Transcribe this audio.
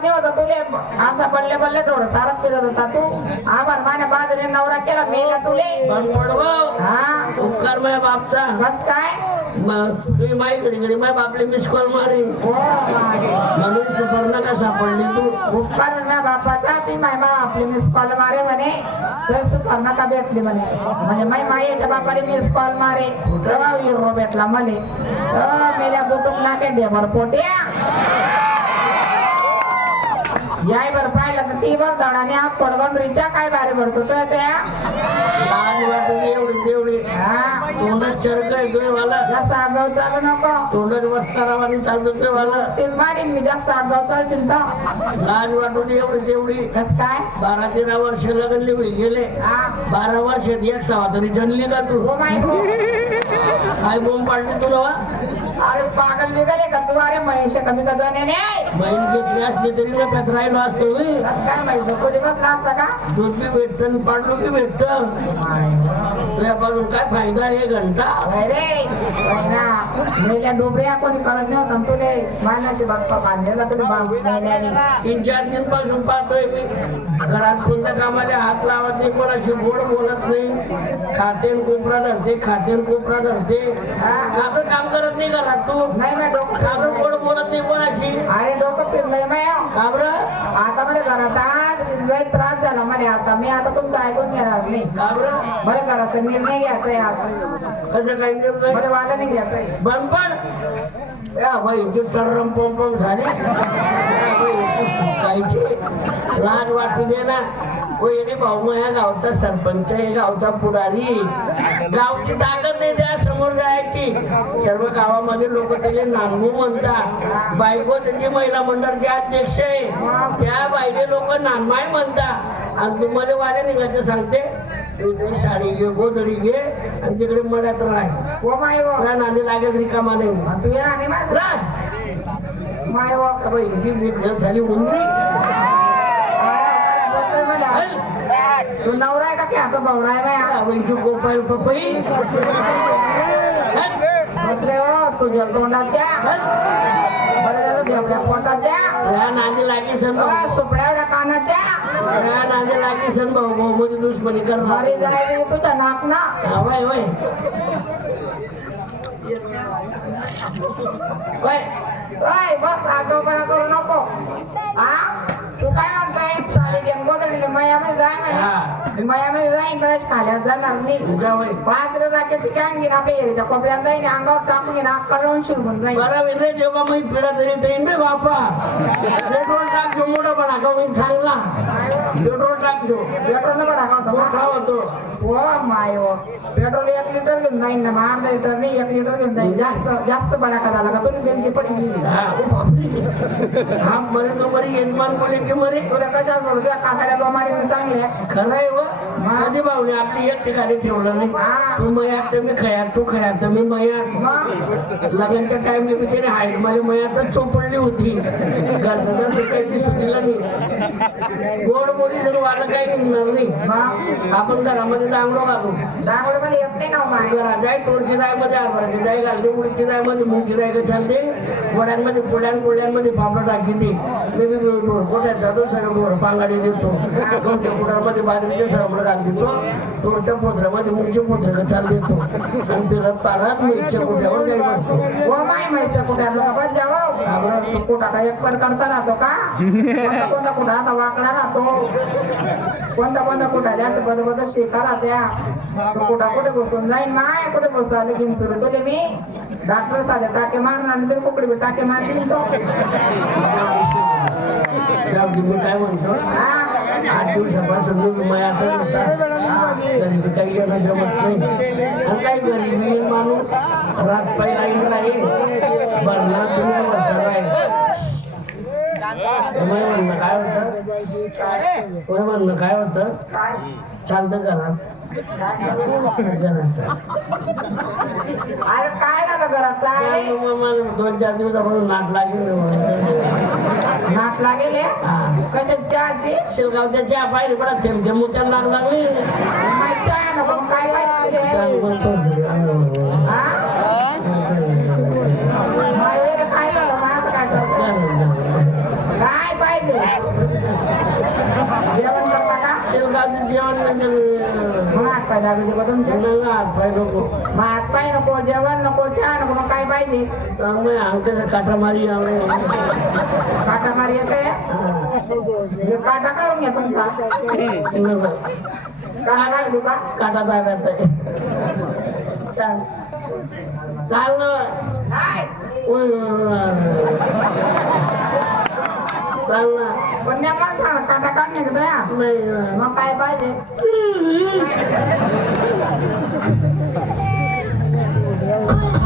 कळत नाही होता तुले असा बल्ले बल्ले डोळं चालत फिरत होता तू आभार माने बाजरे नवरा केला मेला तुले हा उपकार माझ्या बापचा बस काय तुम्ही माई घडी माझ्या बापले मिस कॉल मारे म्हणून सुपर्ण का सापडली तू उपकार माझ्या बापाचा ती माय मा आपली मिस कॉल मारे म्हणे सुपर्ण का भेटली म्हणे म्हणजे माय माईच्या बापाने मिस कॉल मारे तेव्हा हिरो भेटला मले मेल्या कुटुंब नाके डेबर पोट्या याय बर पाहिलं तर ती बर दडाने हा पडगंडरीच्या काय बारे भरतो तो त्या लहान वाटून एवढी तेवढी हा तोंडात चरक येतोय मला जास्त आगाव चालू नको तोंडात वस्तारावानी चालतोय मला ते मारीन मी जास्त आगाव चालशील तर लहान वाटून एवढी तेवढी कस काय 12-13 वर्ष लगनली होई गेले हा 12 वर्षात एक सवा तरी जनली का तू हो माय हो काय बोंब पाडली तू नवा अरे पागल निघाले का तू अरे महेश कमी का जाणे नाही म्हैस घेतली असते तरी ना पेत राहिलो असतो मी कस काय माहिती कधी बसला असता का दूध बी भेटत आणि पाडलो की भेटत तुझ्यापासून काय फायदा 1 घंटा अरे ना मेल्या डोबऱ्या कोणी करत नाही होता तुले मानाशी बाप्पा बांधलेला तुला बांधण्याने 3-4 दिन पासून पाहतोय मी घरात कोणत्या कामाला हात लावत नाही कोणाशी गोड बोलत नाही खातेन कोपरा धरते खातेन कोपरा धरते काबर काम करत नाही घरात तू नाही मी डोकं काबर गोड बोलत नाही कोणाशी अरे डोकं फिरलंय माया काबर आता मला घरात लय त्रास झाला मला आता मी आता तुमचं ऐकून घेणार नाही काबर मला घराचा निर्णय घ्यायचा आहे आता कसं काय निर्णय मला वाला नाही घ्यायचंय बनपण या बाईची टर्रम पम झाली या बाईची सुकायची लहान वाटू दे ना येणे भाऊ मग या गावचा सरपंच आहे गावचा पुढारी गावची ताकद नाही त्या समोर जायची सर्व गावामध्ये लोक त्याला नानमू म्हणतात बायको त्याची महिला मंडळाचे अध्यक्ष आहे त्या बाईले लोक नानमाय म्हणतात आणि तुम्हाला वाले निघायचं सांगते इकडे साडी घे गोधडी घे आणि तिकडे मड्यात राह हो माय हो तुला नांदी लागेल रिकामा नाही तू ये आणि माय हो बाई झाली उंदरी तू नवरा आहे का की आता भावरा आहे माया बाईची गोपाल पपई म्हटले हो सुजल तोंडाच्या बरं झालं ढेपड्या पोटाच्या या नांदी लागी सण सुपड्या एवढ्या कानाच्या या नांदी लागी सण भाऊ भाऊ मध्ये दुश्मनी करणार मरी जायची तुझ्या नाक ना वय वय वय बस आगाऊपणा करू नको हा तू काय म्हणतोय साडी घेऊन गोदडीला मयामध्ये जाय म्हणे मयामध्ये जाईन गणेश खाल्यात जाणार नाही जावय 5 राख्याची कॅन घेईन आपल्या एरीच्या कोपऱ्यात जाईन अंगावर टाकून घेईन आकडून शिरवून जाईन बरं वेगळे जेव्हा मी पिढा तरी ट्रेन रे बापा पेट्रोल टाकतो मोठा पण का मी चांगला पेट्रोल टाकतो पेट्रोल पण टाकावतो मोठा होतो हो माय हो पेट्रोल 1 लिटर घेऊन जाईन ना मग अर्धा लिटर नाही 1 लिटर घेऊन जाईन जास्त बडाका झाला का तुम्ही बेलची पडी गेली हा मरे तो मरी यजमान बोले की मरे तुला कशाच बोलतो त्या काकाड्या लोमारी चांगले खरं आहे व माझी भावने आपली एक ठिकाणी ठेवलं नाही तू मयात तर मी खयात तू खयात तर मी मयात लग्नाच्या टाइमला मी त्याने हाईट माझ्या मयातच चोपडली होती घरचं काही सुटीला नाही गोड बोली सगळं वाटलं काही निघणार नाही आपण घरामध्ये चांगलो घालू डांगोळे पण येत नाही ना माय घरात जाय तोडची जायमध्ये आरबारची जाय घालते उडीची जायमध्ये मुंगची जाय का चालते वड्यांमध्ये पोळ्यांमध्ये पापड टाकी ती मी कोट्यात जातो सगळं पांगाडी देतो तुमच्या कुटामध्ये बाजरीचे सरबड घाल देतो तोडच्या पोत्र्यामध्ये मुंगच्या पोत्र्या चाल देतो आणि फिरत पारात मुंगच्या कुट्यावर काही बसतो हो माय माहिती कुठ्या लोक बस जावं कुठा का एक पर करता राहतो का कोणता कुठा आता वाकडा राहतो कोणता कुठा द्यायचं बदल शेका राहत्या कुठा कुठे बसून जाईन माय कुठे बसतो आले घेऊन फिरतो ते मी डॉक्टर साधे टाके मारणार आणि तरी कुकडे टाके मारली तो मी काय म्हणतो 8 दिवसापासून तुम्ही मयात होता गरीबी काही येणं जमत नाही आणि काही गरीबी माणूस रात पहिला येईल राहील भरला तुम्ही म्हणता राहील म्हणणं काय होतं म्हणणं काय होतं चालतं घरात अरे काय झालं घरात 2-4 दिवसापासून नाट लागेल कशाची चहाची शिलगावच्या चहा पाहिजे पडत थेंब मुच्या नाक लागली चहा नको काय पाहिजे काय झालं माझं काय करतो काय पाहिजे जेवण नाही मग हात पाय दाबी देतो तुमचे हात पाय नको मग हात पाय नको जेवण नको चहा नको मग काय पाहिजे चांगलं अंगठ्याचा काटा मारी काटा मार येते काटा काढून घ्या तुमचा काटा काढ देऊ का काटा काय करताय चाल ना चाल ना पण माणसाला काटा काढणे का दया नाही मग काय पाहिजे Thank you.